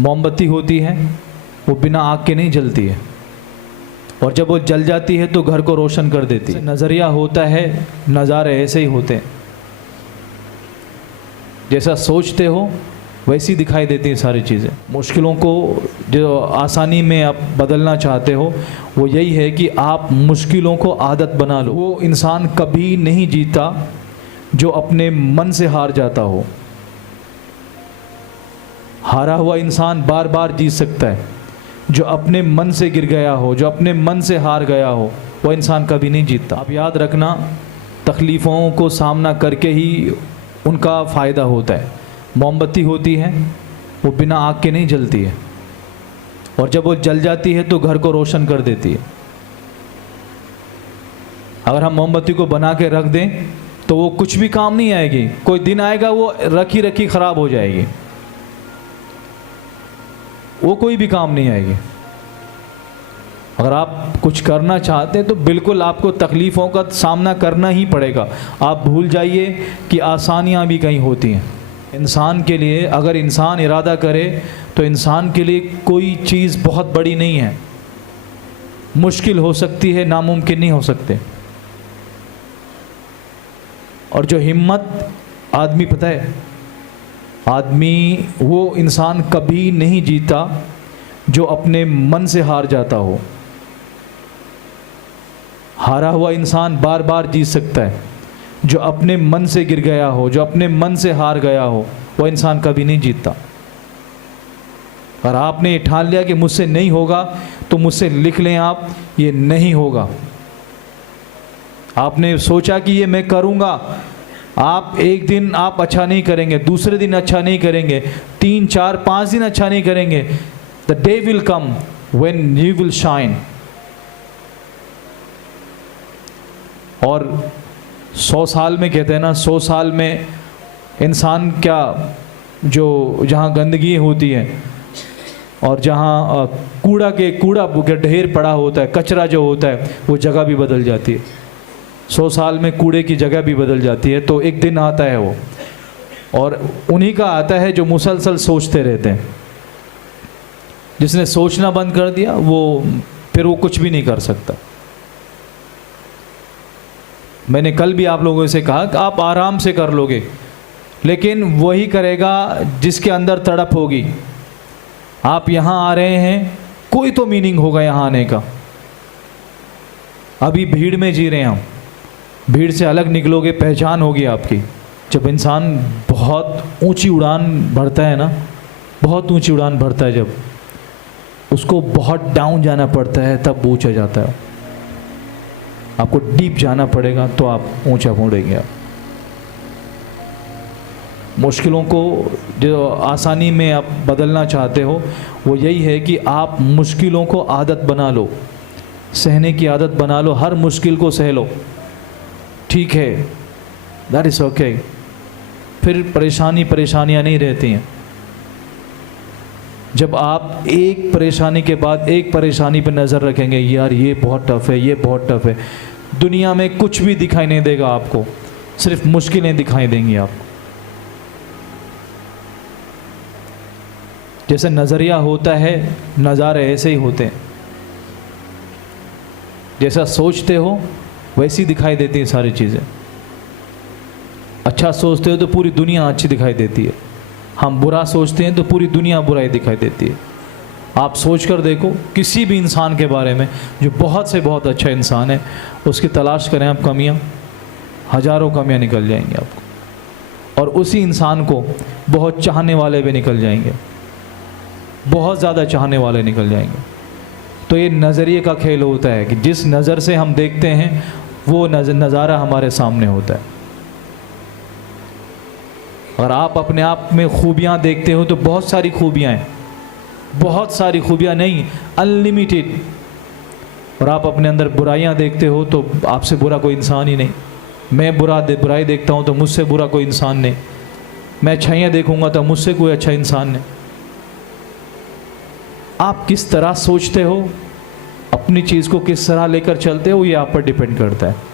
मोमबत्ती होती है वो बिना आग के नहीं जलती है, और जब वो जल जाती है तो घर को रोशन कर देती है। नज़रिया होता है, नज़ारे ऐसे ही होते हैं। जैसा सोचते हो वैसी दिखाई देती हैं सारी चीज़ें। मुश्किलों को जो आसानी में आप बदलना चाहते हो वो यही है कि आप मुश्किलों को आदत बना लो। वो इंसान कभी नहीं जीता जो अपने मन से हार जाता हो। हारा हुआ इंसान बार बार जीत सकता है। जो अपने मन से गिर गया हो, जो अपने मन से हार गया हो, वो इंसान कभी नहीं जीतता। आप याद रखना, तकलीफ़ों को सामना करके ही उनका फ़ायदा होता है। मोमबत्ती होती है वो बिना आग के नहीं जलती है, और जब वो जल जाती है तो घर को रोशन कर देती है। अगर हम मोमबत्ती को बना के रख दें तो वो कुछ भी काम नहीं आएगी। कोई दिन आएगा वो रखी रखी ख़राब हो जाएगी, वो कोई भी काम नहीं आएगी। अगर आप कुछ करना चाहते हैं तो बिल्कुल आपको तकलीफ़ों का सामना करना ही पड़ेगा। आप भूल जाइए कि आसानियां भी कहीं होती हैं। इंसान के लिए, अगर इंसान इरादा करे तो इंसान के लिए कोई चीज़ बहुत बड़ी नहीं है। मुश्किल हो सकती है, नामुमकिन नहीं हो सकते। और जो हिम्मत आदमी, पता है, आदमी वो इंसान कभी नहीं जीता जो अपने मन से हार जाता हो। हारा हुआ इंसान बार बार जीत सकता है। जो अपने मन से गिर गया हो, जो अपने मन से हार गया हो, वो इंसान कभी नहीं जीतता। और आपने ठान लिया कि मुझसे नहीं होगा तो मुझसे लिख लें आप, ये नहीं होगा। आपने सोचा कि ये मैं करूँगा, आप एक दिन आप अच्छा नहीं करेंगे, दूसरे दिन अच्छा नहीं करेंगे, 3, 4, 5 दिन अच्छा नहीं करेंगे। The day will come when you will shine. और 100 साल में, कहते हैं ना, 100 साल में इंसान क्या, जो जहाँ गंदगी होती है और जहाँ कूड़ा के ढेर पड़ा होता है, कचरा जो होता है, वो जगह भी बदल जाती है। 100 साल में कूड़े की जगह भी बदल जाती है। तो एक दिन आता है वो, और उन्हीं का आता है जो मुसलसल सोचते रहते हैं। जिसने सोचना बंद कर दिया फिर वो कुछ भी नहीं कर सकता। मैंने कल भी आप लोगों से कहा कि आप आराम से कर लोगे, लेकिन वही करेगा जिसके अंदर तड़प होगी। आप यहाँ आ रहे हैं, कोई तो मीनिंग होगा यहाँ आने का। अभी भीड़ में जी रहे हैं हम, भीड़ से अलग निकलोगे, पहचान होगी आपकी। जब इंसान बहुत ऊंची उड़ान भरता है ना, बहुत ऊंची उड़ान भरता है, जब उसको बहुत डाउन जाना पड़ता है तब ऊंचा जाता है। आपको डीप जाना पड़ेगा तो आप ऊंचा उड़ेंगे। आप मुश्किलों को जो आसानी में आप बदलना चाहते हो वो यही है कि आप मुश्किलों को आदत बना लो, सहने की आदत बना लो। हर मुश्किल को सह लो, ठीक है, दैट इज़ ओके। फिर परेशानियाँ नहीं रहती हैं। जब आप एक परेशानी के बाद एक परेशानी पर नज़र रखेंगे, यार ये बहुत टफ है, ये बहुत टफ है, दुनिया में कुछ भी दिखाई नहीं देगा आपको, सिर्फ मुश्किलें दिखाई देंगी आपको। जैसे नज़रिया होता है, नज़ारे ऐसे ही होते हैं। जैसा सोचते हो वैसी दिखाई देती हैं सारी चीज़ें। अच्छा सोचते हो तो पूरी दुनिया अच्छी दिखाई देती है। हम बुरा सोचते हैं तो पूरी दुनिया बुराई दिखाई देती है। आप सोच कर देखो, किसी भी इंसान के बारे में जो बहुत से बहुत अच्छा इंसान है, उसकी तलाश करें आप, कमियां, हज़ारों कमियां निकल जाएंगी आपको। और उसी इंसान को बहुत चाहने वाले भी निकल जाएंगे, बहुत ज़्यादा चाहने वाले निकल जाएंगे। तो ये नज़रिए का खेल होता है कि जिस नज़र से हम देखते हैं वो नज़ारा हमारे सामने होता है। अगर आप अपने आप में खूबियाँ देखते हो तो बहुत सारी खूबियाँ हैं, बहुत सारी खूबियाँ नहीं, अनलिमिटेड। और आप अपने अंदर बुराइयाँ देखते हो तो आपसे बुरा कोई इंसान ही नहीं। मैं बुराई देखता हूँ तो मुझसे बुरा कोई इंसान नहीं। मैं अच्छाइयाँ देखूँगा तो मुझसे कोई अच्छा इंसान नहीं। आप किस तरह सोचते हो, अपनी चीज़ को किस तरह लेकर चलते हो, ये आप पर डिपेंड करता है।